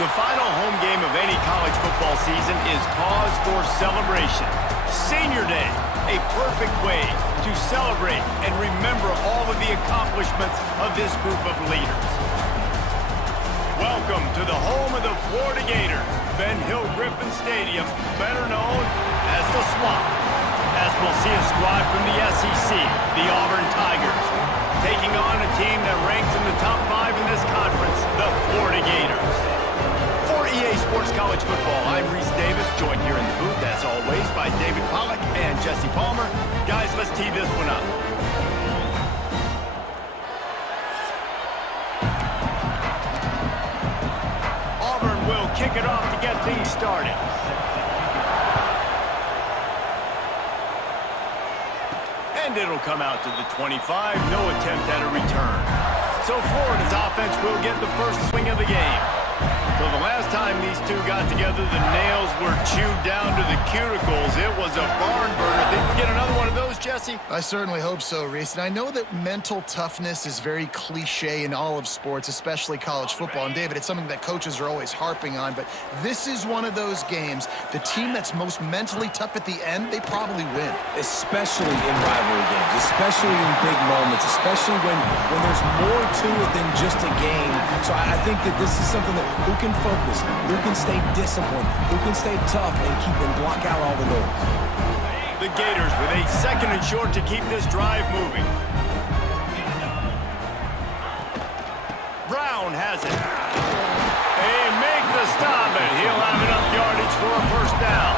The final home game of any college football season is cause for celebration. Senior Day, a perfect way to celebrate and remember all of the accomplishments of this group of leaders. Welcome to the home of the Florida Gators, Ben Hill Griffin Stadium, better known as the Swamp. As we'll see a squad from the SEC, the Auburn Tigers, taking on a team that ranks in the top 5 in this conference, the Florida Gators. For EA Sports College Football, I'm Reese Davis, joined here in the booth, as always, by David Pollack and Jesse Palmer. Guys, let's tee this one up. Auburn will kick it off to get things started. And it'll come out to the 25, no attempt at a return. So Florida's offense will get the first swing of the game. So the last time these two got together, the nails were chewed down to the cuticles. It was a barn burner. Think we get another one of those, Jesse? I certainly hope so, Reese. And I know that mental toughness is very cliche in all of sports, especially college football. And, David, it's something that coaches are always harping on. But this is one of those games. The team that's most mentally tough at the end, they probably win. Especially in rivalry games, especially in big moments, especially when there's more to it than just a game. So I think that this is something that who can focus, who can stay disciplined, who can stay tough and keep and block out all the noise. The Gators with a second and short to keep this drive moving. Brown has it. They make the stop, and he'll have enough yardage for a first down.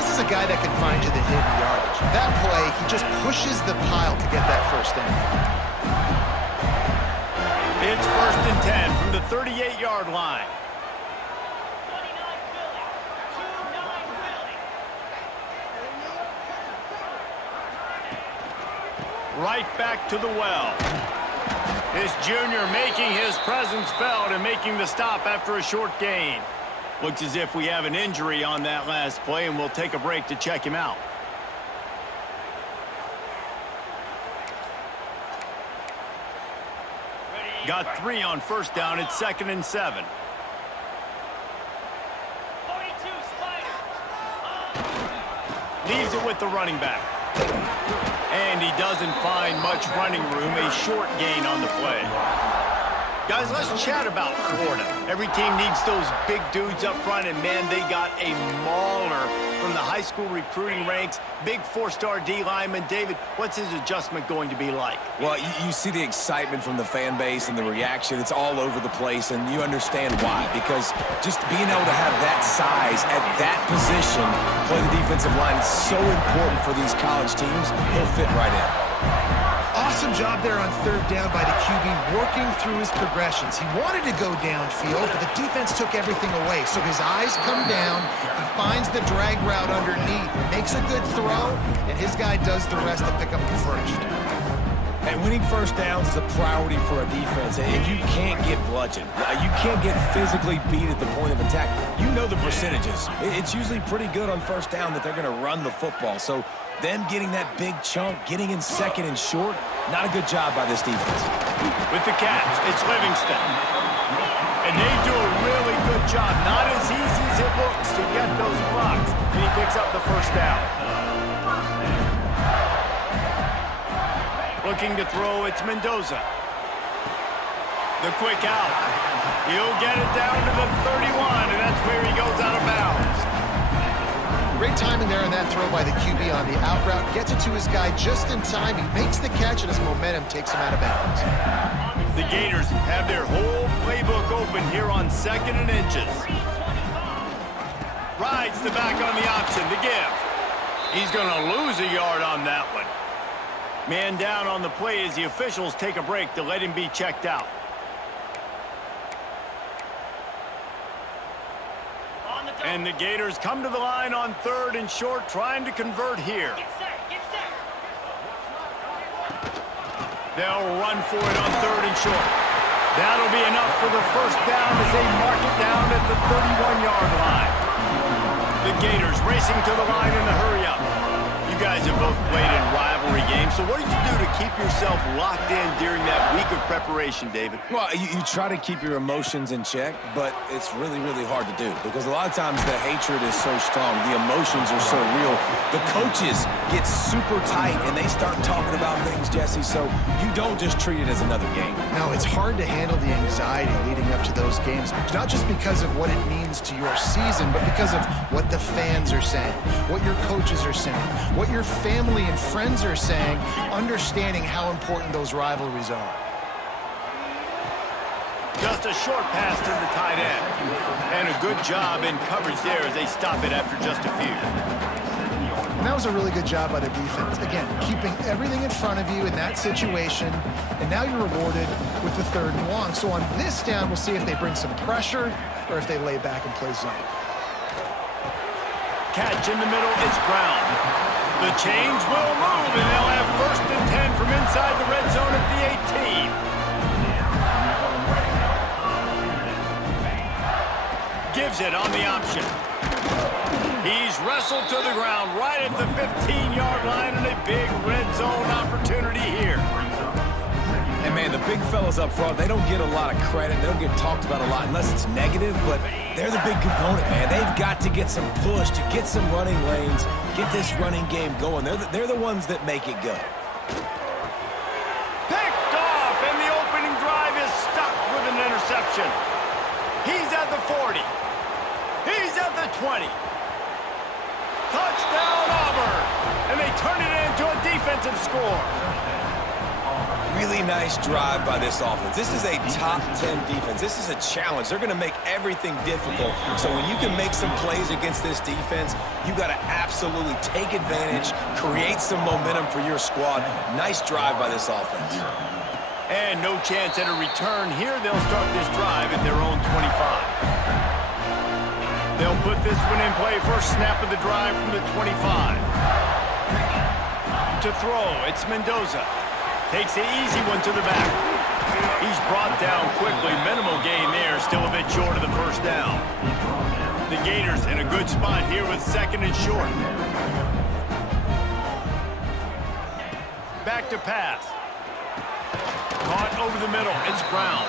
This is a guy that can find you the hidden yardage. That play, he just pushes the pile to get that first down. It's 1st and 10 from the 38-yard line. Right back to the well. This junior making his presence felt and making the stop after a short gain. Looks as if we have an injury on that last play, and we'll take a break to check him out. Got 3 on first down. It's 2nd and 7. Leaves it with the running back. And he doesn't find much running room. A short gain on the play. Guys, let's chat about Florida. Every team needs those big dudes up front, and, man, they got a mauler from the high school recruiting ranks, big four-star D lineman. David, what's his adjustment going to be like? Well, you see the excitement from the fan base and the reaction. It's all over the place, and you understand why. Because just being able to have that size at that position, play the defensive line, is so important for these college teams. He'll fit right in. Awesome job there on third down by the QB, working through his progressions. He wanted to go downfield, but the defense took everything away. So his eyes come down, he finds the drag route underneath, makes a good throw, and his guy does the rest to pick up the first. And winning first downs is a priority for a defense. If you can't get bludgeoned, you can't get physically beat at the point of attack, you know the percentages. It's usually pretty good on first down that they're going to run the football. So them getting that big chunk, getting in second and short, not a good job by this defense. With the catch, it's Livingston. And they do a really good job. Not as easy as it looks to get those blocks. And he picks up the first down. Looking to throw, it's Mendoza. The quick out. He'll get it down to the 31, and that's where he goes out of bounds. Great timing there on that throw by the QB on the out route. Gets it to his guy just in time. He makes the catch, and his momentum takes him out of bounds. The Gators have their whole playbook open here on 2nd and inches. Rides the back on the option, the give. He's going to lose a yard on that one. Man down on the play as the officials take a break to let him be checked out. And the Gators come to the line on 3rd and short, trying to convert here. They'll run for it on 3rd and short. That'll be enough for the first down as they mark it down at the 31-yard line. The Gators racing to the line in the hurry-up. You guys have both played in rivalry games, so what did you do to keep yourself locked in during that week of preparation, David? Well, you try to keep your emotions in check, but it's really, really hard to do because a lot of times the hatred is so strong. The emotions are so real. The coaches get super tight, and they start talking about things, Jesse, so you don't just treat it as another game. No, it's hard to handle the anxiety leading up to those games, not just because of what it means to your season, but because of what the fans are saying, what your coaches are saying, what your family and friends are saying, understanding how important those rivalries are. Just a short pass to the tight end. And a good job in coverage there as they stop it after just a few. And that was a really good job by the defense. Again, keeping everything in front of you in that situation, and now you're rewarded with the 3rd and long. So on this down, we'll see if they bring some pressure or if they lay back and play zone. Catch in the middle, it's Brown. The change will move, and they'll have 1st and 10 from inside the red zone at the 18. Gives it on the option. He's wrestled to the ground right at the 15-yard line, and a big red zone opportunity here. And, man, the big fellas up front, they don't get a lot of credit. They don't get talked about a lot unless it's negative, but they're the big component, man. They've got to get some push, to get some running lanes, get this running game going. They're the ones that make it go. Picked off, and the opening drive is stuck with an interception. He's at the 40. He's at the 20. Touchdown, Auburn. And they turn it into a defensive score. Really nice drive by this offense. This is a top 10 defense. This is a challenge. They're going to make everything difficult. So when you can make some plays against this defense, you got to absolutely take advantage, create some momentum for your squad. Nice drive by this offense. And no chance at a return here. They'll start this drive at their own 25. They'll put this one in play. First snap of the drive from the 25. To throw, it's Mendoza. Takes the easy one to the back. He's brought down quickly. Minimal gain there. Still a bit short of the first down. The Gators in a good spot here with 2nd and short. Back to pass. Caught over the middle. It's Brown.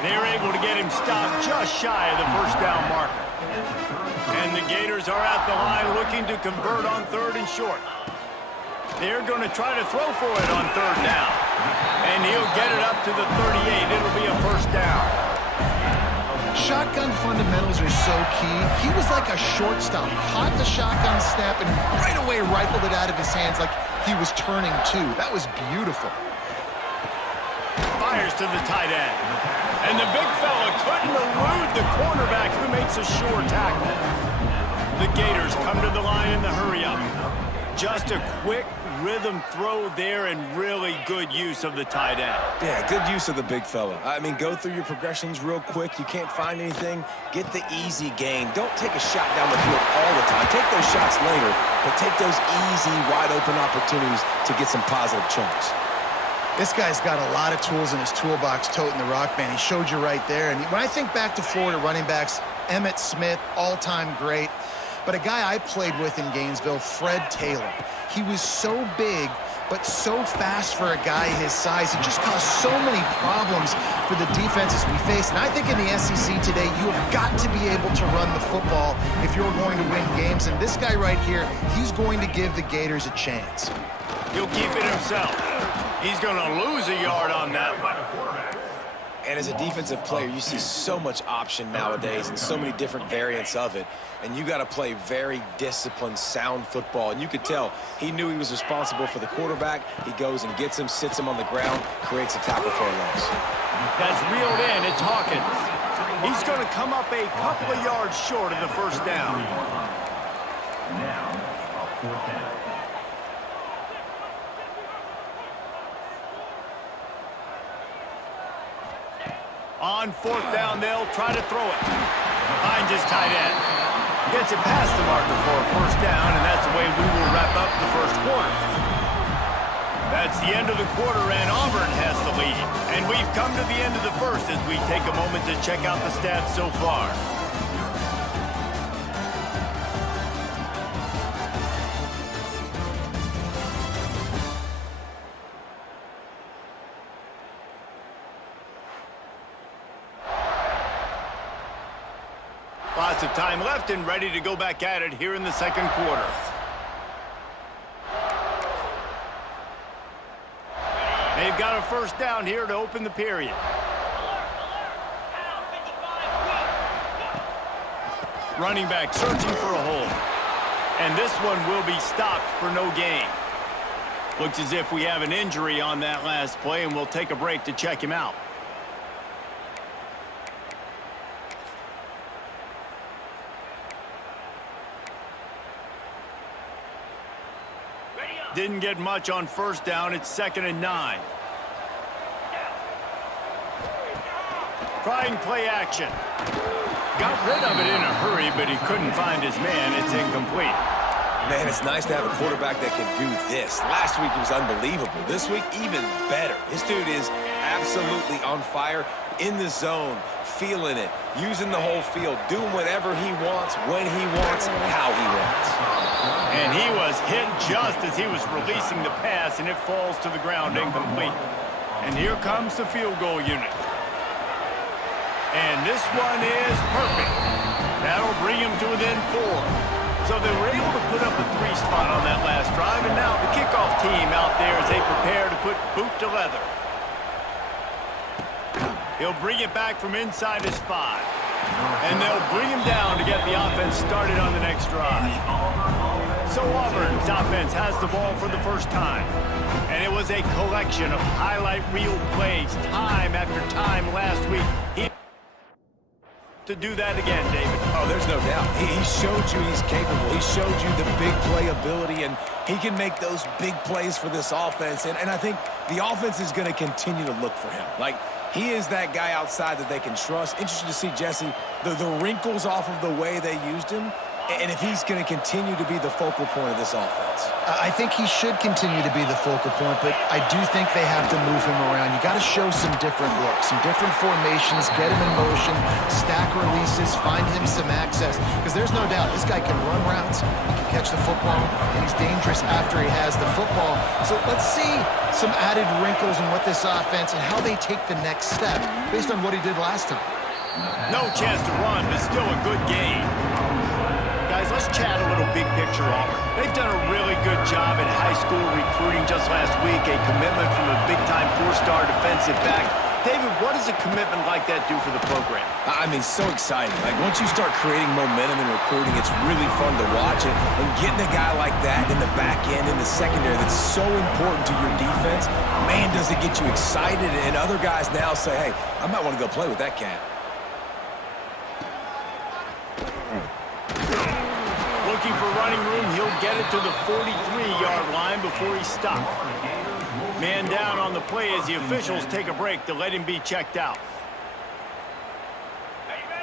They're able to get him stopped just shy of the first down marker. And the Gators are at the line looking to convert on 3rd and short. They're going to try to throw for it on 3rd down. And he'll get it up to the 38. It'll be a first down. Shotgun fundamentals are so key. He was like a shortstop. Caught the shotgun snap and right away rifled it out of his hands like he was turning two. That was beautiful. Fires to the tight end. And the big fella couldn't elude the cornerback who makes a sure tackle. The Gators come to the line in the hurry-up. Just a quick rhythm throw there and really good use of the tight end. Yeah, good use of the big fella. I mean, go through your progressions real quick. You can't find anything. Get the easy gain. Don't take a shot down the field all the time. Take those shots later, but take those easy, wide-open opportunities to get some positive chunks. This guy's got a lot of tools in his toolbox toting the rock, man. He showed you right there. And when I think back to Florida running backs, Emmitt Smith, all-time great. But a guy I played with in Gainesville, Fred Taylor. He was so big, but so fast for a guy his size. He just caused so many problems for the defenses we face. And I think in the SEC today, you have got to be able to run the football if you're going to win games. And this guy right here, he's going to give the Gators a chance. He'll keep it himself. He's going to lose a yard on that one. And as a defensive player, you see so much option nowadays and so many different variants of it. And you got to play very disciplined, sound football. And you could tell he knew he was responsible for the quarterback. He goes and gets him, sits him on the ground, creates a tackle for a loss. That's reeled in. It's Hawkins. He's going to come up a couple of yards short of the first down. On fourth down, they'll try to throw it. Finds his tight end. Gets it past the marker for a first down, and that's the way we will wrap up the first quarter. That's the end of the quarter, and Auburn has the lead. And we've come to the end of the first as we take a moment to check out the stats so far. Lots of time left and ready to go back at it here in the second quarter. They've got a first down here to open the period. Running back searching for a hole. And this one will be stopped for no gain. Looks as if we have an injury on that last play, and we'll take a break to check him out. Didn't get much on first down. It's 2nd and 9. Trying play action. Got rid of it in a hurry, but he couldn't find his man. It's incomplete. Man, it's nice to have a quarterback that can do this. Last week was unbelievable. This week, even better. This dude is absolutely on fire, in the zone, feeling it, using the whole field, doing whatever he wants, when he wants, how he wants. And he was hit just as he was releasing the pass, and it falls to the ground incomplete. And here comes the field goal unit. And this one is perfect. That'll bring him to within 4. So they were able to put up a 3 spot on that last drive, and now the kickoff team out there as they prepare to put boot to leather. He'll bring it back from inside his 5. And they'll bring him down to get the offense started on the next drive. So Auburn's offense has the ball for the first time. And it was a collection of highlight reel plays time after time last week. To do that again, David. Oh, there's no doubt. He showed you he's capable. He showed you the big play ability, and he can make those big plays for this offense. And I think the offense is going to continue to look for him. Like, he is that guy outside that they can trust. Interesting to see, Jesse, the wrinkles off of the way they used him, and if he's going to continue to be the focal point of this offense. I think he should continue to be the focal point, but I do think they have to move him around. You got to show some different looks, some different formations, get him in motion, stack releases, find him some access, because there's no doubt this guy can run routes, he can catch the football, and he's dangerous after he has the football. So let's see some added wrinkles in what this offense and how they take the next step based on what he did last time. No chance to run, but still a good game. Guys, let's chat a little big picture Auburn. They've done a really good job in high school recruiting just last week. A commitment from a big-time 4-star defensive back David, what does a commitment like that do for the program? I mean, so exciting. Like, once you start creating momentum in recruiting, it's really fun to watch it. And getting a guy like that in the back end, in the secondary, that's so important to your defense, man, does it get you excited. And other guys now say, hey, I might want to go play with that cat. Looking for running room, he'll get it to the 43-yard line before he stopped. Man down on the play as the officials take a break to let him be checked out.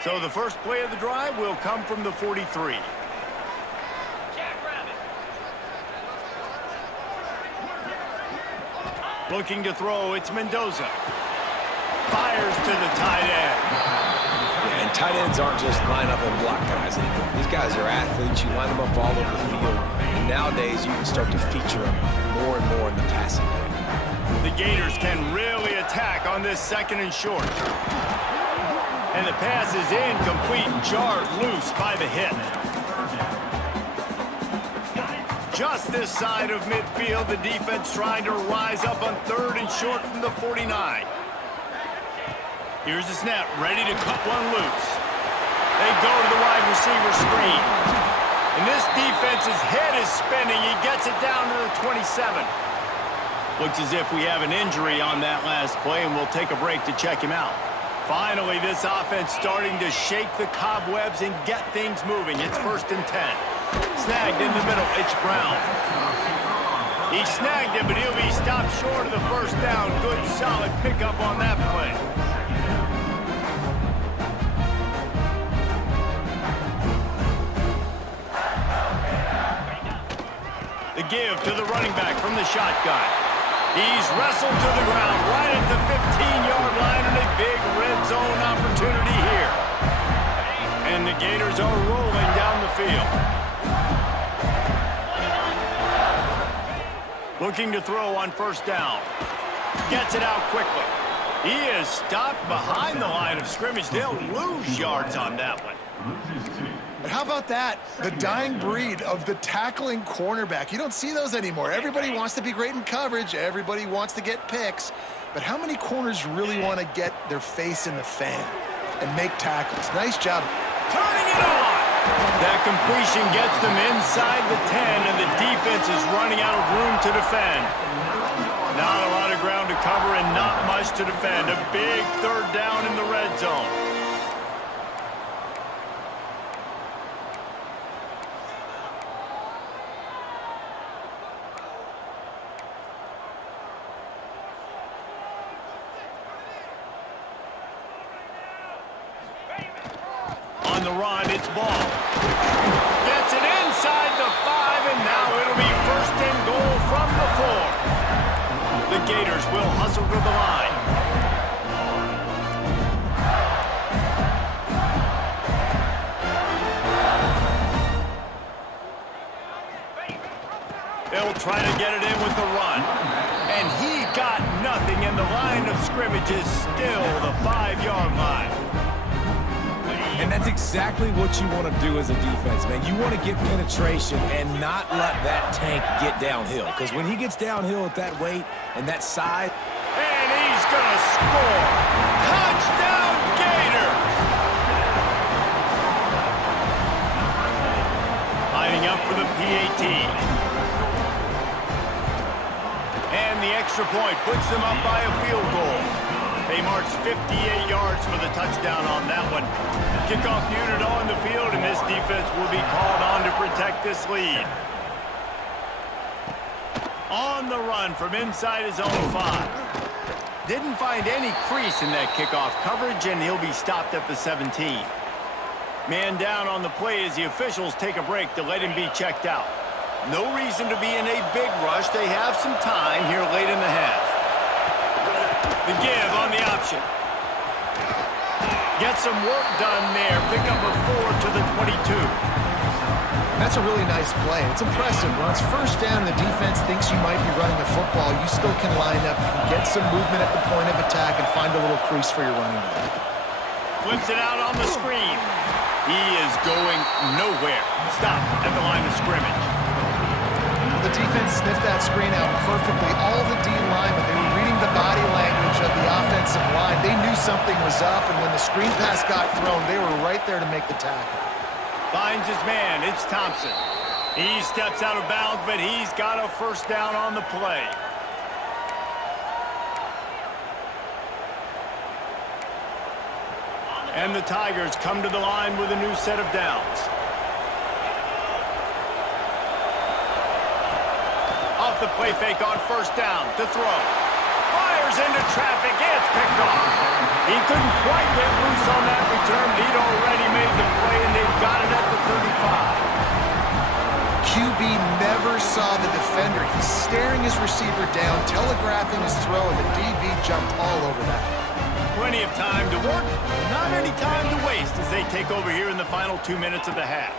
So the first play of the drive will come from the 43. Looking to throw, it's Mendoza. Fires to the tight end. Yeah, and tight ends aren't just line up and block guys anymore. These guys are athletes. You line them up all over the field. And nowadays, you can start to feature them more and more in the passing game. The Gators can really attack on this second and short. And the pass is incomplete, jarred loose by the hit. Just this side of midfield, the defense trying to rise up on third and short from the 49. Here's the snap, ready to cut one loose. They go to the wide receiver screen. And this defense's head is spinning. He gets it down to the 27. Looks as if we have an injury on that last play, and we'll take a break to check him out. Finally, this offense starting to shake the cobwebs and get things moving. It's 1st and 10. Snagged in the middle, it's Brown. He snagged it, but he'll be stopped short of the first down. Good, solid pickup on that play. The give to the running back from the shotgun. He's wrestled to the ground right at the 15-yard line, and a big red zone opportunity here. And the Gators are rolling down the field. Looking to throw on 1st down. Gets it out quickly. He is stopped behind the line of scrimmage. They'll lose yards on that one. But how about that? The dying breed of the tackling cornerback. You don't see those anymore. Everybody wants to be great in coverage. Everybody wants to get picks. But how many corners really want to get their face in the fan and make tackles? Nice job. Turning it on! That completion gets them inside the 10, and the defense is running out of room to defend. Not a lot of ground to cover and not much to defend. A big 3rd down in the red zone. On the run, it's Ball. Gets it inside the 5, and now it'll be 1st and goal from the 4. The Gators will hustle to the line. They'll try to get it in with the run. And he got nothing, and the line of scrimmage is still the 5-yard line. And that's exactly what you want to do as a defense, man. You want to get penetration and not let that tank get downhill. Because when he gets downhill at that weight and that side... And he's going to score. Touchdown, Gators! Lining up for the PAT. And the extra point puts them up by a field goal. They marched 58 yards for the touchdown on that one. Kickoff unit on the field, and this defense will be called on to protect this lead. On the run from inside his own 5. Didn't find any crease in that kickoff coverage, and he'll be stopped at the 17. Man down on the play as the officials take a break to let him be checked out. No reason to be in a big rush. They have some time here late in the half. The give on the option. Get some work done there. Pick up a 4 to the 22. That's a really nice play. It's impressive. When it's 1st down, the defense thinks you might be running the football. You still can line up, get some movement at the point of attack, and find a little crease for your running back. Flips it out on the screen. He is going nowhere. Stop at the line of scrimmage. The defense sniffed that screen out perfectly. All the D linemen, they were reading the body language of the offensive line. They knew something was up, and when the screen pass got thrown, they were right there to make the tackle. Finds his man. It's Thompson. He steps out of bounds, but he's got a first down on the play. And the Tigers come to the line with a new set of downs. Off the play fake on first down to throw. Fires into traffic. It's picked off. He couldn't quite get loose on that return. He'd already made the play, and they've got it at the 35. QB never saw the defender. He's staring his receiver down, telegraphing his throw, and the DB jumped all over that. Plenty of time to work, not any time to waste as they take over here in the final 2 minutes of the half.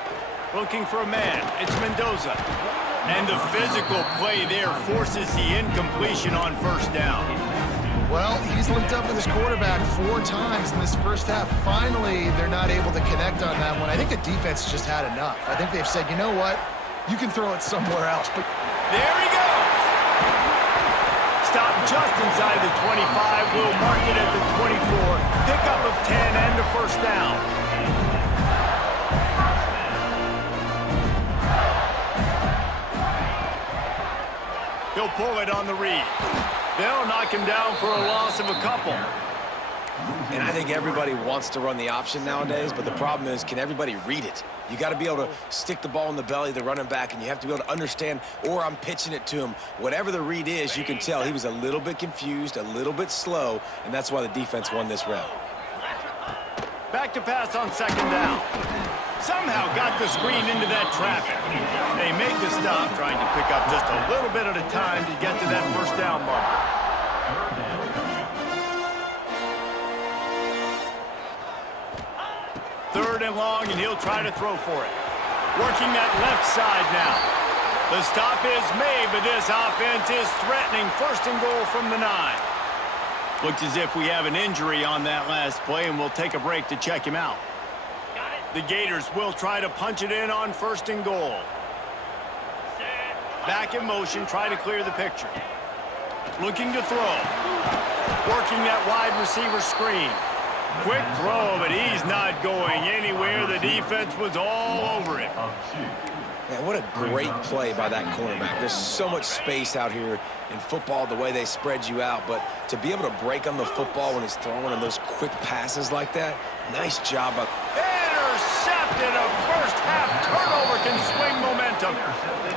Looking for a man, it's Mendoza. And the physical play there forces the incompletion on first down. Well, he's linked up with his quarterback 4 times in this first half. Finally, they're not able to connect on that one. I think the defense just had enough. I think they've said, you know what? You can throw it somewhere else. But there he goes. Stop just inside the 25. We'll mark it at the 24. Pickup of 10 and a first down. He'll pull it on the read. They'll knock him down for a loss of a couple. And I think everybody wants to run the option nowadays, but the problem is, can everybody read it? You got to be able to stick the ball in the belly of the running back, and you have to be able to understand, or I'm pitching it to him. Whatever the read is, you can tell he was a little bit confused, a little bit slow, and that's why the defense won this round. Back to pass on second down. Somehow got the screen into that traffic. They make the stop, trying to pick up just a little bit at a time to get to that first down marker. Third and long, and he'll try to throw for it. Working that left side now. The stop is made, but this offense is threatening first and goal from the 9. Looks as if we have an injury on that last play, and we'll take a break to check him out. The Gators will try to punch it in on first and goal. Back in motion, try to clear the picture. Looking to throw. Working that wide receiver screen. Quick throw, but he's not going anywhere. The defense was all over it. Man, what a great play by that cornerback. There's so much space out here in football, the way they spread you out, but to be able to break on the football when he's throwing on those quick passes like that, nice job. Intercepted. A first half turnover can swing momentum.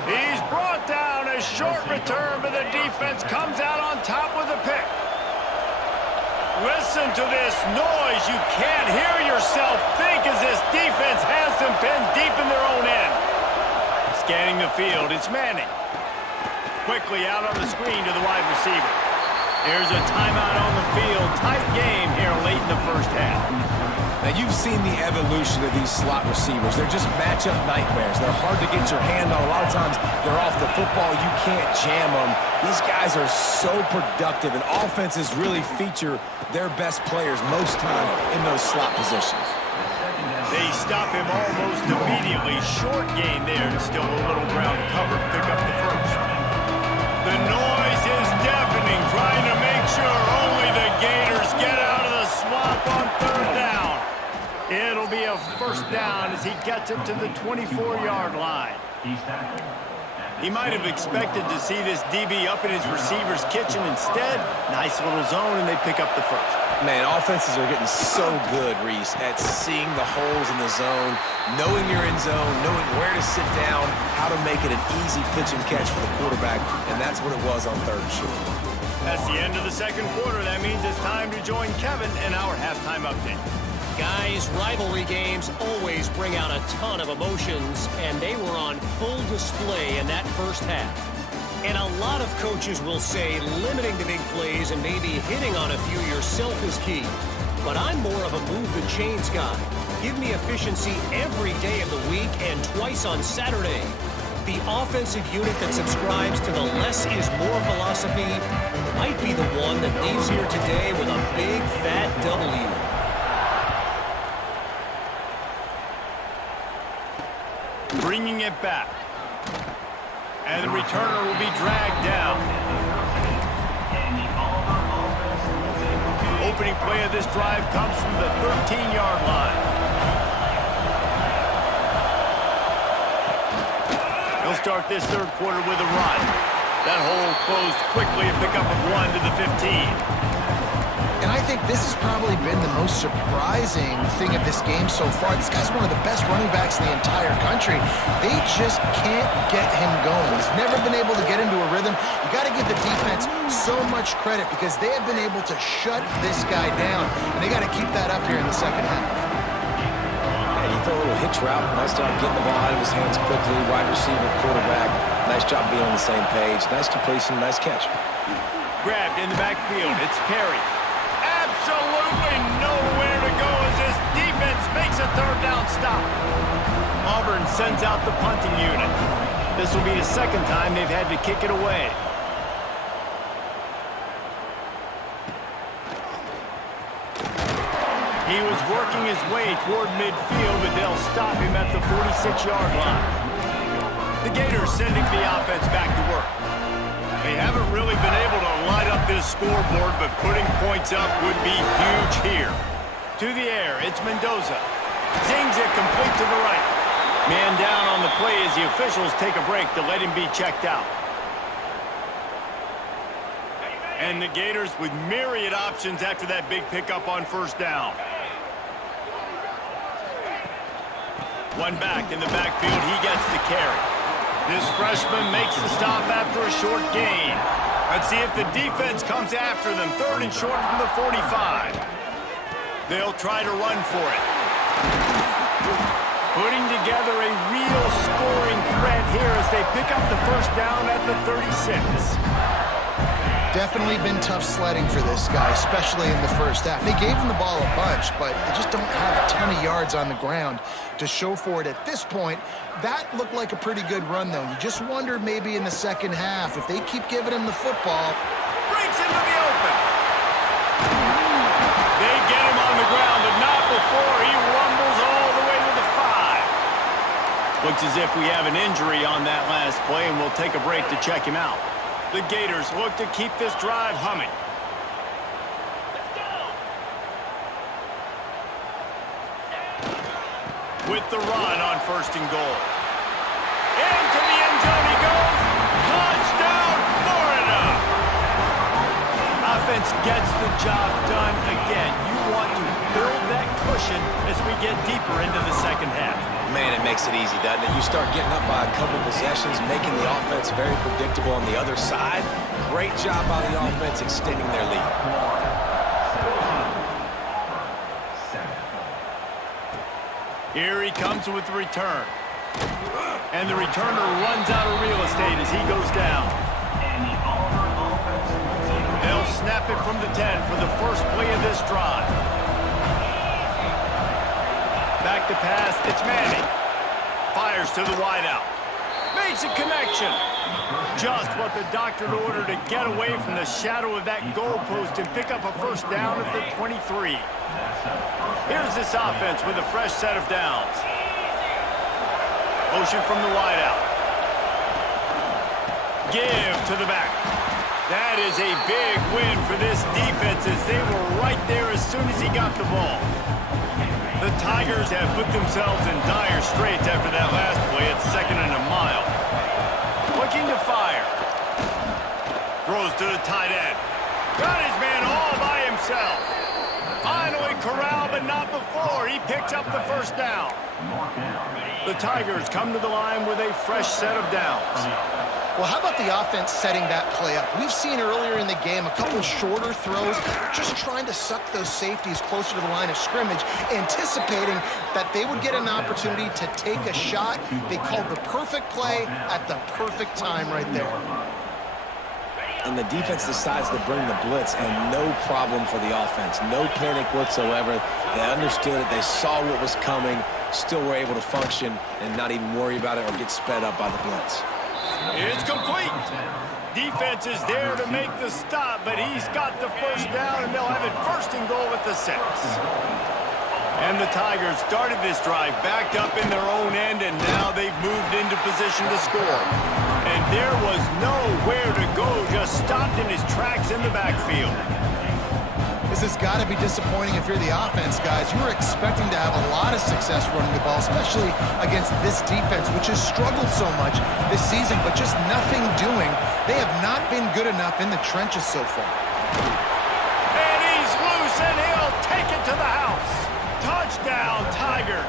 He's brought down. A short return, but the defense comes out on top with a pick. Listen to this noise. You can't hear yourself think as this defense has them pinned deep in their own end. Scanning the field, it's Manning. Quickly out on the screen to the wide receiver. Here's a timeout on the field. Tight game here late in the first half. Now, you've seen the evolution of these slot receivers. They're just matchup nightmares. They're hard to get your hand on. A lot of times, they're off the football. You can't jam them. These guys are so productive, and offenses really feature their best players most time in those slot positions. They stop him almost immediately. Short gain there, and still a little ground to cover. Pick up the first. The noise is deafening, trying to make sure only the Gators get out of the swamp on third down. It'll be a first down as he gets it to the 24-yard line. He might have expected to see this DB up in his receiver's kitchen. Instead, nice little zone, and they pick up the first. Man, offenses are getting so good, Reese, at seeing the holes in the zone, knowing you're in zone, knowing where to sit down, how to make it an easy pitch and catch for the quarterback, and that's what it was on third and short. That's the end of the second quarter. That means it's time to join Kevin in our halftime update. Guys, rivalry games always bring out a ton of emotions, and they were on full display in that first half. And a lot of coaches will say limiting the big plays and maybe hitting on a few yourself is key. But I'm more of a move the chains guy. Give me efficiency every day of the week and twice on Saturday. The offensive unit that subscribes to the less is more philosophy might be the one that leaves here today with a big fat W. Bringing it back. And the returner will be dragged down. opening play of this drive comes from the 13-yard line. He'll start this third quarter with a run. That hole closed quickly, a pickup of 1 to the 15. And I think this has probably been the most surprising thing of this game so far. This guy's one of the best running backs in the entire country. They just can't get him going. He's never been able to get into a rhythm. You got to give the defense so much credit because they have been able to shut this guy down, and they got to keep that up here in the second half. Yeah, he threw a little hitch route. Nice job getting the ball out of his hands quickly. Wide receiver, quarterback. Nice job being on the same page. Nice completion, nice catch. Grabbed in the backfield. It's Perry. Absolutely nowhere to go as this defense makes a third down stop. Auburn sends out the punting unit. This will be the second time they've had to kick it away. He was working his way toward midfield, but they'll stop him at the 46-yard line. The Gators sending the offense back to work. They haven't really been able to light up this scoreboard, but putting points up would be huge here. To the air, it's Mendoza. Zings it complete to the right. Man down on the play as the officials take a break to let him be checked out. And the Gators with myriad options after that big pickup on first down. One back in the backfield, he gets the carry. This freshman makes the stop after a short gain. Let's see if the defense comes after them. Third and short from the 45. They'll try to run for it. Putting together a real scoring threat here as they pick up the first down at the 36. Definitely been tough sledding for this guy, especially in the first half. They gave him the ball a bunch, but they just don't have a ton of yards on the ground to show for it at this point. That looked like a pretty good run, though. You just wonder maybe in the second half, if they keep giving him the football. Breaks into the open. They get him on the ground, but not before he rumbles all the way to the 5. Looks as if we have an injury on that last play, and we'll take a break to check him out. The Gators look to keep this drive humming. With the run on first and goal. Into the end zone he goes. Touchdown, Florida! Offense gets the job done again. You want to build that cushion as we get deeper into the second half. Man, it makes it easy, doesn't it? You start getting up by a couple possessions, making the offense very predictable on the other side. Great job by the offense extending their lead. Here he comes with the return. And the returner runs out of real estate as he goes down. They'll snap it from the 10 for the first play of this drive. Back to pass, it's Manning. Fires to the wideout. Makes a connection. Just what the doctor ordered to get away from the shadow of that goalpost and pick up a first down at the 23. Here's this offense with a fresh set of downs. Motion from the wideout. Give to the back. That is a big win for this defense as they were right there as soon as he got the ball. The Tigers have put themselves in dire straits after that last play at 2nd and a mile. Looking to fire. Throws to the tight end. Got his man all by himself. Finally corralled, but not before. He picks up the first down. The Tigers come to the line with a fresh set of downs. Well, how about the offense setting that play up? We've seen earlier in the game a couple shorter throws, just trying to suck those safeties closer to the line of scrimmage, anticipating that they would get an opportunity to take a shot. They called the perfect play at the perfect time right there. And the defense decides to bring the blitz, and no problem for the offense. No panic whatsoever. They understood it. They saw what was coming, still were able to function and not even worry about it or get sped up by the blitz. It's complete. Defense is there to make the stop, but he's got the first down, and they'll have it first and goal at the 6. And the Tigers started this drive backed up in their own end, and now they've moved into position to score. And there was nowhere to go, just stopped in his tracks in the backfield. This has got to be disappointing if you're the offense, guys. You were expecting to have a lot of success running the ball, especially against this defense, which has struggled so much this season, but just nothing doing. They have not been good enough in the trenches so far. And he's loose, and he'll take it to the house. Touchdown, Tigers.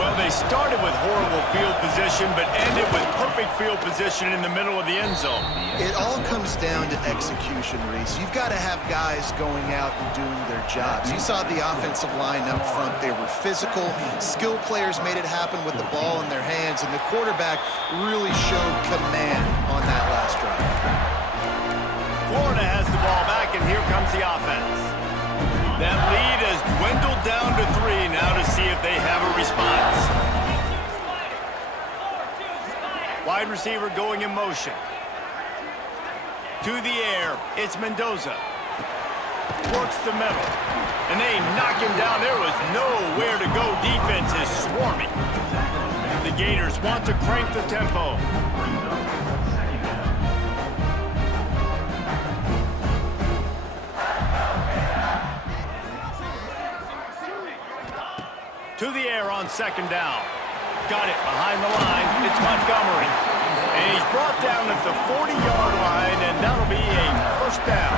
Well, they started with horrible field position, but ended with perfect field position in the middle of the end zone. It all comes down to execution, Reese. You've got to have guys going out and doing their jobs. You saw the offensive line up front. They were physical. Skill players made it happen with the ball in their hands, and the quarterback really showed command on that last drive. Florida has the ball back, and here comes the offense. That lead has dwindled down to 3 now to see if they have a response. Wide receiver going in motion. To the air, it's Mendoza. Works the middle. And they knock him down. There was nowhere to go. Defense is swarming. The Gators want to crank the tempo. To the air on second down. Got it behind the line. It's Montgomery. And he's brought down at the 40-yard line, and that'll be a first down.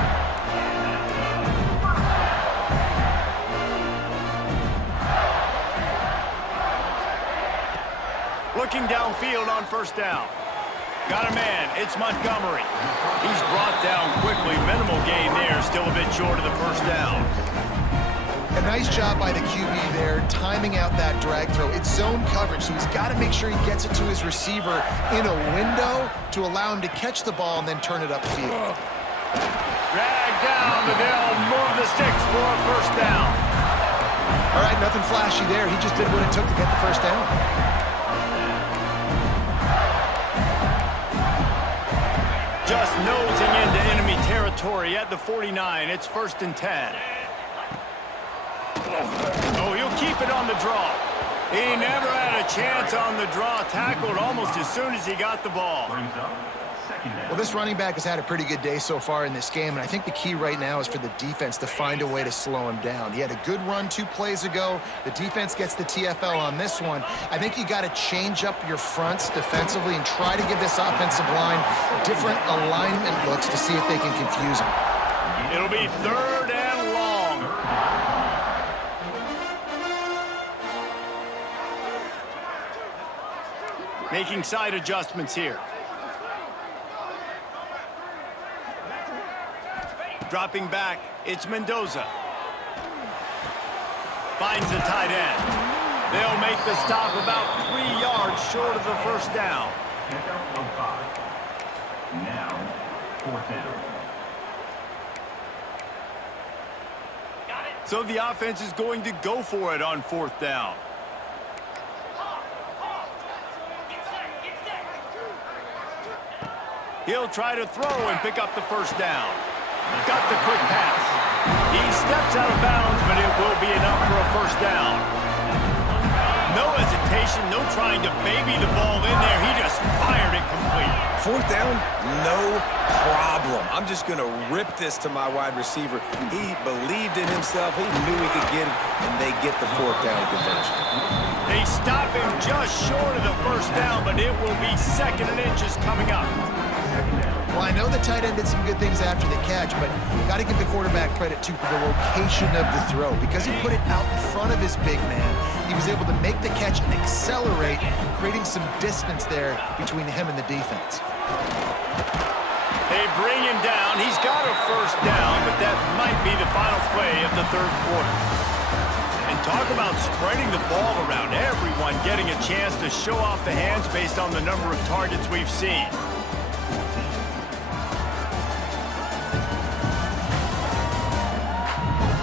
Looking downfield on first down. Got a man. It's Montgomery. He's brought down quickly. Minimal gain there. Still a bit short of the first down. A nice job by the QB there, timing out that drag throw. It's zone coverage, so he's got to make sure he gets it to his receiver in a window to allow him to catch the ball and then turn it upfield. Drag down, but they'll move the sticks for a first down. All right, nothing flashy there. He just did what it took to get the first down. Just nosing into enemy territory at the 49. It's 1st and 10. Oh, he'll keep it on the draw. He never had a chance on the draw. Tackled almost as soon as he got the ball. Well, this running back has had a pretty good day so far in this game, and I think the key right now is for the defense to find a way to slow him down. He had a good run 2 plays ago. The defense gets the TFL on this one. I think you got to change up your fronts defensively and try to give this offensive line different alignment looks to see if they can confuse him. It'll be 3rd and long. Making side adjustments here. Dropping back, it's Mendoza. Finds the tight end. They'll make the stop about 3 yards short of the first down. Now, 4th down. So the offense is going to go for it on 4th down. He'll try to throw and pick up the first down. Got the quick pass. He steps out of bounds, but it will be enough for a first down. No hesitation, no trying to baby the ball in there. He just fired it complete. 4th down, no problem. I'm just going to rip this to my wide receiver. He believed in himself. He knew he could get it, and they get the 4th down conversion. They stop him just short of the first down, but it will be 2nd and inches coming up. Well, I know the tight end did some good things after the catch, but got to give the quarterback credit, too, for the location of the throw. Because he put it out in front of his big man, he was able to make the catch and accelerate, creating some distance there between him and the defense. They bring him down. He's got a first down, but that might be the final play of the 3rd quarter. And talk about spreading the ball around. Everyone getting a chance to show off the hands based on the number of targets we've seen.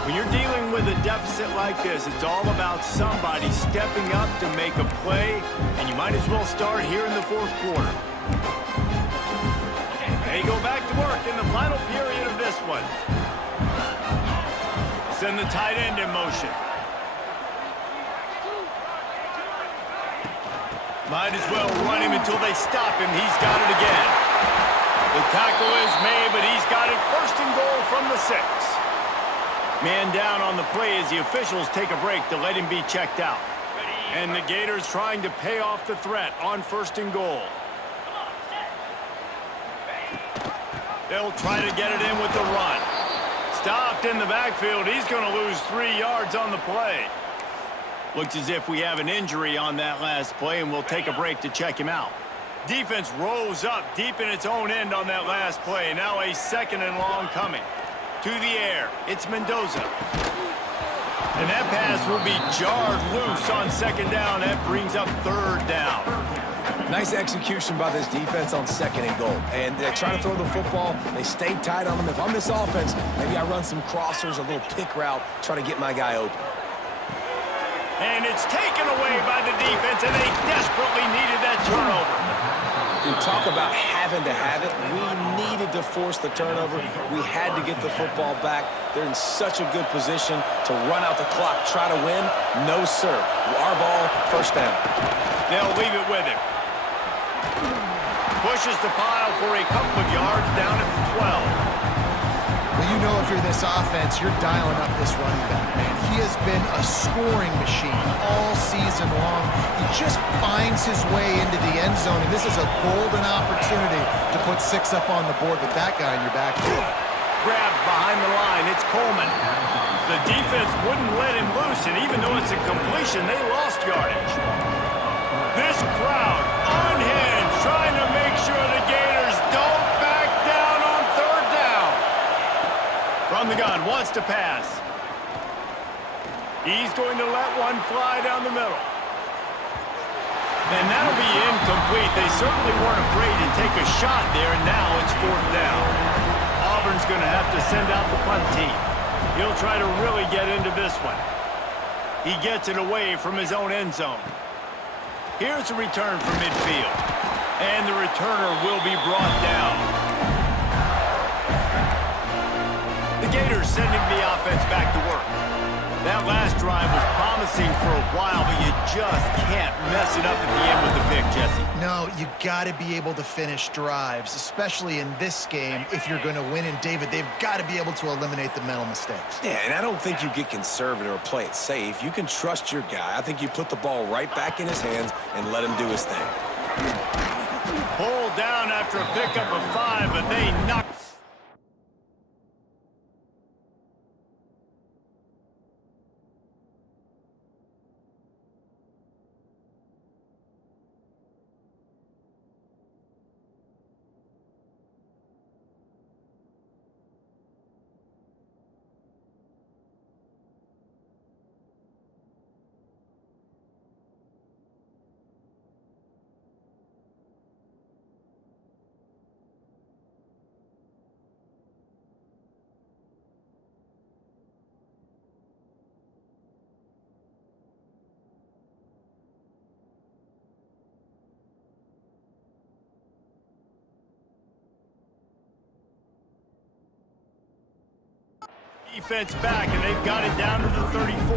When you're dealing with a deficit like this, it's all about somebody stepping up to make a play, and you might as well start here in the 4th quarter. They go back to work in the final period of this one. Send the tight end in motion. Might as well run him until they stop him. He's got it again. The tackle is made, but he's got it 1st and goal from the 6. Man down on the play as the officials take a break to let him be checked out. And the Gators trying to pay off the threat on 1st and goal. They'll try to get it in with the run. Stopped in the backfield. He's going to lose 3 yards on the play. Looks as if we have an injury on that last play, and we'll take a break to check him out. Defense rose up deep in its own end on that last play. Now a 2nd and long coming. To the air, it's Mendoza. And that pass will be jarred loose on 2nd down. That brings up 3rd down. Nice execution by this defense on 2nd and goal. And they try to throw the football. They stay tight on them. If I'm this offense, maybe I run some crossers, a little pick route, try to get my guy open. And it's taken away by the defense, and they desperately needed that turnover. We talk about having to have it. We needed to force the turnover. We had to get the football back. They're in such a good position to run out the clock, try to win. No, sir. Our ball, 1st down. They'll leave it with him. Pushes the pile for a couple of yards down at the 12. Well, you know if you're this offense, you're dialing up this running back, man. He has been a scoring machine all season long. He just finds his way into the end zone, and this is a golden opportunity to put 6 up on the board with that guy in your backfield. Grabbed behind the line, it's Coleman. The defense wouldn't let him loose, and even though it's a completion, they lost yardage. This crowd unhinged, trying to make sure the Gators don't back down on 3rd down. From the gun, wants to pass. He's going to let one fly down the middle. And that'll be incomplete. They certainly weren't afraid to take a shot there, and now it's 4th down. Auburn's going to have to send out the punt team. He'll try to really get into this one. He gets it away from his own end zone. Here's a return from midfield. And the returner will be brought down. The Gators sending the offense back to work. That last drive was promising for a while, but you just can't mess it up at the end with the pick, Jesse. No, you got to be able to finish drives, especially in this game. If you're going to win, and David, they've got to be able to eliminate the mental mistakes. Yeah, and I don't think you get conservative or play it safe. You can trust your guy. I think you put the ball right back in his hands and let him do his thing. Pulled down after a pickup of 5, but they knocked. Defense back, and they've got it down to the 34.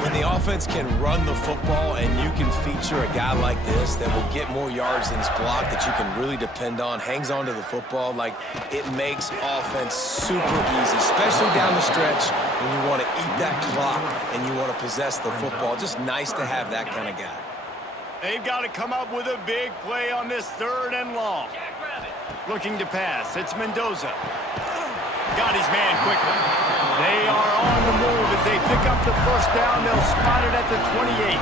When the offense can run the football and you can feature a guy like this that will get more yards than his block, that you can really depend on, hangs on to the football, like, it makes offense super easy, especially down the stretch when you want to eat that clock and you want to possess the football. Just nice to have that kind of guy. They've got to come up with a big play on this 3rd and long. Looking to pass. It's Mendoza. Got his man quickly. They are on the move as they pick up the 1st down. They'll spot it at the 28.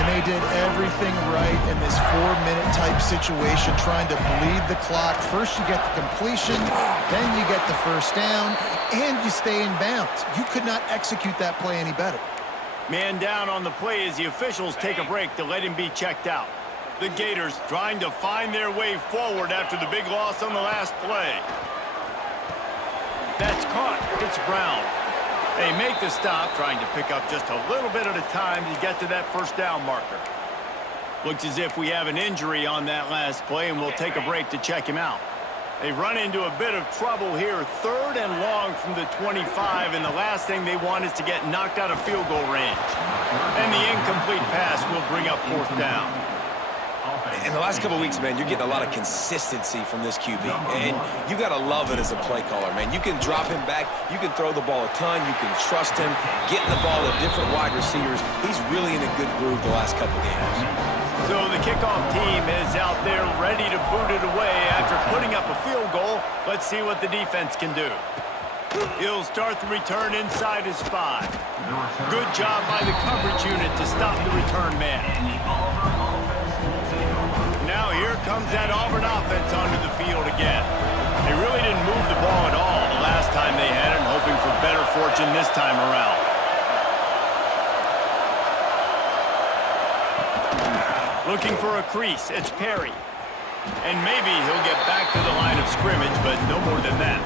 And they did everything right in this 4-minute type situation, trying to bleed the clock. First you get the completion, then you get the 1st down, and you stay in bounds. You could not execute that play any better. Man down on the play as the officials take a break to let him be checked out. The Gators trying to find their way forward after the big loss on the last play. That's caught. It's Brown. They make the stop, trying to pick up just a little bit at a time to get to that 1st down marker. Looks as if we have an injury on that last play, and we'll take a break to check him out. They run into a bit of trouble here. 3rd and long from the 25, and the last thing they want is to get knocked out of field goal range. And the incomplete pass will bring up 4th down. In the last couple of weeks, man, you're getting a lot of consistency from this QB. And you got to love it as a play caller, man. You can drop him back. You can throw the ball a ton. You can trust him, getting the ball to different wide receivers. He's really in a good groove the last couple of games. So the kickoff team is out there ready to boot it away after putting up a field goal. Let's see what the defense can do. He'll start the return inside his 5. Good job by the coverage unit to stop the return man. Now here comes that Auburn offense onto the field again. They really didn't move the ball at all the last time they had it, hoping for better fortune this time around. Looking for a crease, it's Perry. And maybe he'll get back to the line of scrimmage, but no more than that.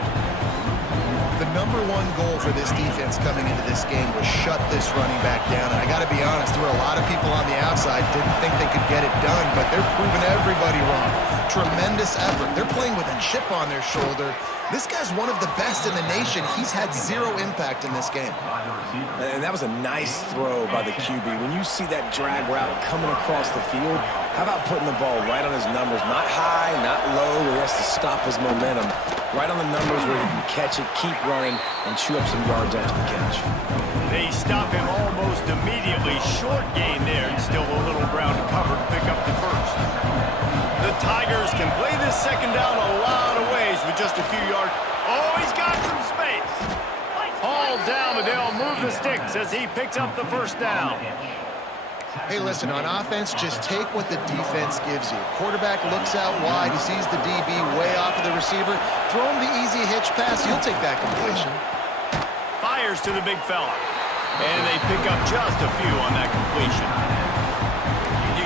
The number one goal for this defense coming into this game was shut this running back down. And I got to be honest, there were a lot of people on the outside didn't think they could get it done, but they're proving everybody wrong. Tremendous effort. They're playing with a chip on their shoulder. This guy's one of the best in the nation. He's had zero impact in this game. And that was a nice throw by the QB. When you see that drag route coming across the field, how about putting the ball right on his numbers? Not high, not low, where he has to stop his momentum. Right on the numbers where he can catch it, keep running, and chew up some yards after the catch. They stop him almost immediately. Short gain there, and still a little ground to cover to pick up the first. The Tigers can play this second down a lot of ways with just a few yards. Oh, he's got some space. Hauled down, but they'll move the sticks as he picks up the first down. Hey, listen, on offense, just take what the defense gives you. Quarterback looks out wide. He sees the DB way off of the receiver. Throw him the easy hitch pass. He'll take that completion. Fires to the big fella. And they pick up just a few on that completion.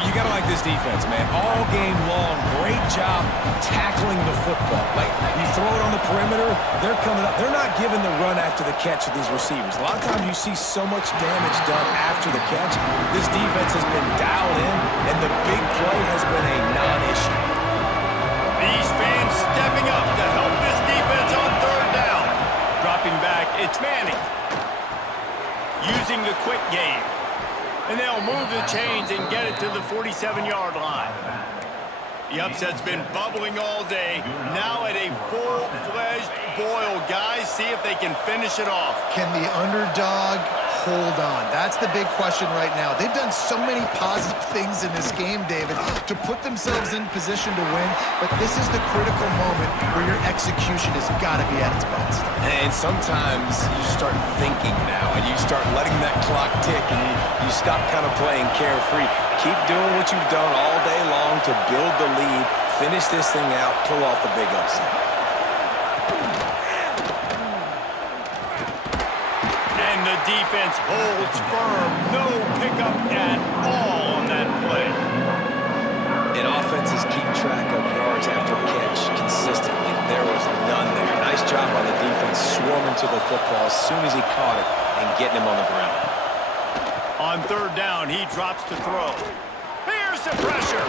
You got to like this defense, man. All game long, great job tackling the football. Like, you throw it on the perimeter, they're coming up. They're not giving the run after the catch with these receivers. A lot of times you see so much damage done after the catch. This defense has been dialed in, and the big play has been a non-issue. These fans stepping up to help this defense on third down. Dropping back, it's Manning. Using the quick game. And they'll move the chains and get it to the 47-yard line. The upset's been bubbling all day. Now at a full-fledged boil. Guys, see if they can finish it off. Can the underdog hold on? That's the big question right now. They've done so many positive things in this game, David, to put themselves in position to win, but this is the critical moment where your execution has got to be at its best. And sometimes you start thinking now, and you start letting that clock tick, and you stop kind of playing carefree. Keep doing what you've done all day long to build the lead, finish this thing out, pull off the big upset. And the defense holds firm. No pickup at all on that play. And offenses keep track of yards after catch consistently. There was none there. Nice job on the defense swarming to the football as soon as he caught it and getting him on the ground. On third down, he drops to throw. Here's the pressure.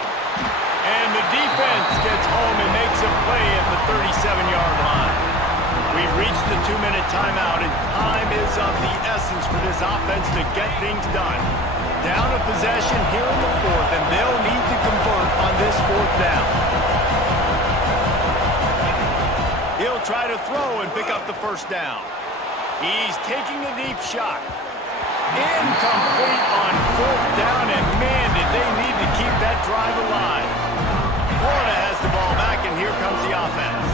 And the defense gets home and makes a play at the 37-yard line. We've reached the 2-minute timeout, and time is of the essence for this offense to get things done. Down a possession here in the fourth, and they'll need to convert on this fourth down. He'll try to throw and pick up the first down. He's taking a deep shot. Incomplete on fourth down, and man, did they need to keep that drive alive. Florida has the ball back, and here comes the offense.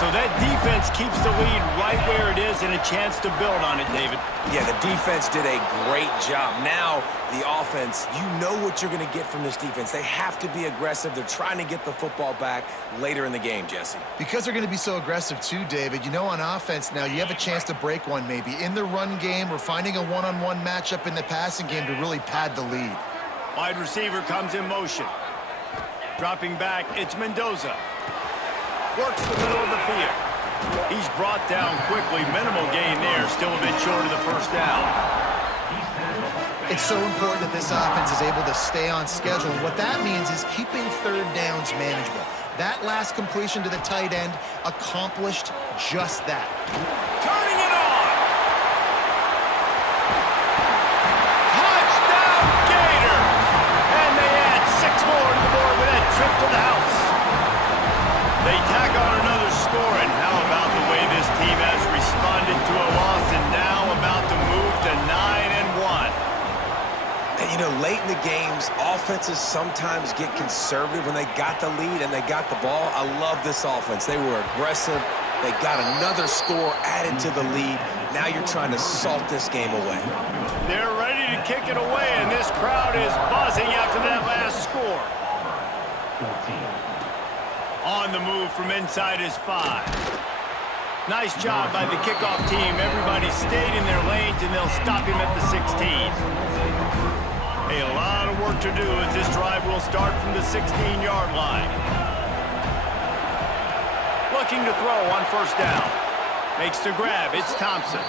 So that defense keeps the lead right where it is and a chance to build on it, David. Yeah, the defense did a great job. Now, the offense, you know what you're going to get from this defense. They have to be aggressive. They're trying to get the football back later in the game, Jesse. Because they're going to be so aggressive too, David, you know, on offense now, you have a chance to break one maybe in the run game or finding a one-on-one matchup in the passing game to really pad the lead. Wide receiver comes in motion. Dropping back, it's Mendoza. Works the middle of the field. He's brought down quickly. Minimal gain there. Still a bit short of the first down. It's so important that this offense is able to stay on schedule. And what that means is keeping third downs manageable. That last completion to the tight end accomplished just that. Turning it on. Touchdown Gator. And they add 6 more to the board with that know, late in the games, offenses sometimes get conservative when they got the lead and they got the ball. I love this offense. They were aggressive. They got another score added to the lead. Now you're trying to salt this game away. They're ready to kick it away, and this crowd is buzzing after that last score. 14. On the move from inside his 5. Nice job by the kickoff team. Everybody stayed in their lanes, and they'll stop him at the 16. A lot of work to do as this drive will start from the 16-yard line. Looking to throw on first down. Makes the grab. It's Thompson.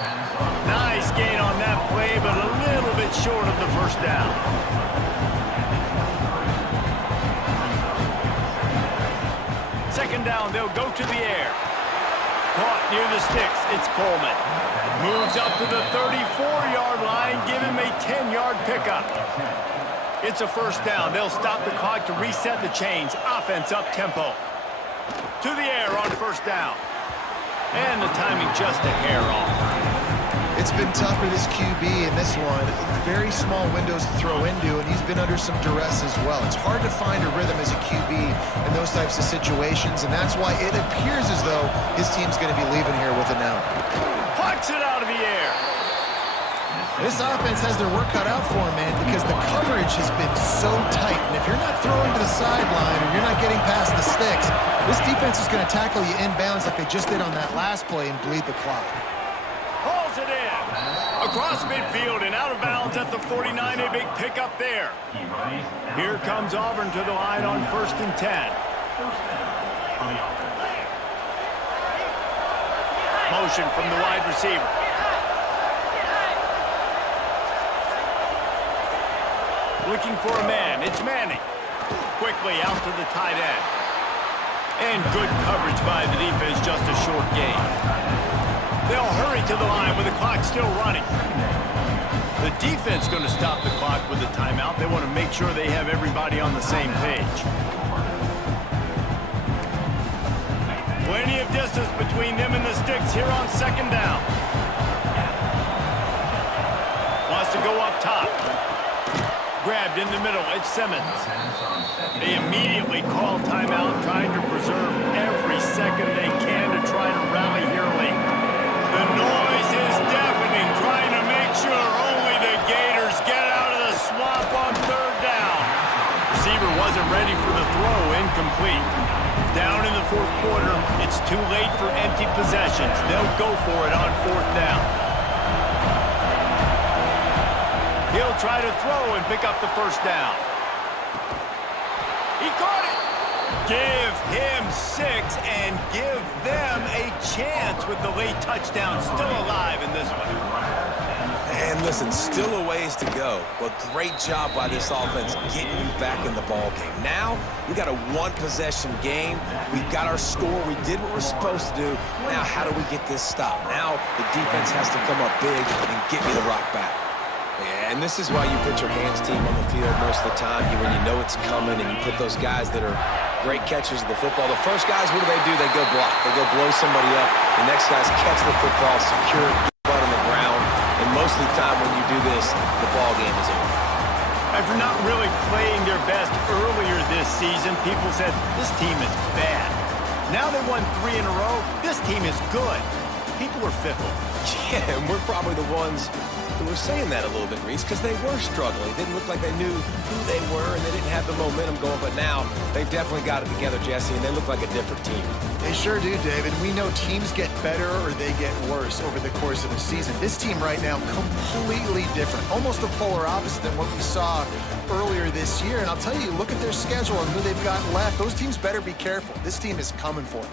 Nice gain on that play, but a little bit short of the first down. Second down, they'll go to the air. Caught near the sticks. It's Coleman. Moves up to the 34-yard line. Give him a 10-yard pickup. It's a first down. They'll stop the clock to reset the chains. Offense up tempo. To the air on first down. And the timing just a hair off. It's been tough for this QB in this one. Very small windows to throw into, and he's been under some duress as well. It's hard to find a rhythm as a QB in those types of situations, and that's why it appears as though his team's going to be leaving here with it now. Pucks it out of the air. This offense has their work cut out for him, man, because the coverage has been so tight. And if you're not throwing to the sideline or you're not getting past the sticks, this defense is going to tackle you inbounds like they just did on that last play and bleed the clock. Hauls it in. Across midfield and out of bounds at the 49. A big pickup there. Here comes Auburn to the line on 1st and 10. Motion from the wide receiver. Looking for a man. It's Manning. Quickly out to the tight end. And good coverage by the defense, just a short gain. They'll hurry to the line with the clock still running. The defense going to stop the clock with a timeout. They want to make sure they have everybody on the same page. Plenty of distance between them and the sticks here on second down. Wants to go up top. Grabbed in the middle. It's Simmons. They immediately call timeout, trying to preserve every second they can to try to rally here late. The noise is deafening, trying to make sure only the Gators get out of the swamp on third down. Receiver wasn't ready for the throw. Incomplete. Down in the fourth quarter, it's too late for empty possessions. They'll go for it on fourth down. He'll try to throw and pick up the first down. He caught it. Give him 6 and give them a chance with the late touchdown. Still alive in this one. And listen, still a ways to go, but great job by this offense getting you back in the ball game. Now, we got a one-possession game. We've got our score. We did what we're supposed to do. Now, how do we get this stopped? Now, the defense has to come up big and get me the rock back. Yeah, and this is why you put your hands team on the field most of the time. When you know it's coming and you put those guys that are great catchers of the football. The first guys, what do? They go block. They go blow somebody up. The next guys catch the football, secure it, butt on the ground. And most of the time when you do this, the ball game is over. After not really playing their best earlier this season, people said, this team is bad. Now they won 3 in a row. This team is good. People are fickle. Yeah, and we're probably the ones who were saying that a little bit, Reese, because they were struggling. It didn't look like they knew who they were, and they didn't have the momentum going. But now they've definitely got it together, Jesse, and they look like a different team. They sure do, David. We know teams get better or they get worse over the course of the season. This team right now, completely different. Almost the polar opposite than what we saw earlier this year. And I'll tell you, look at their schedule and who they've got left. Those teams better be careful. This team is coming for them.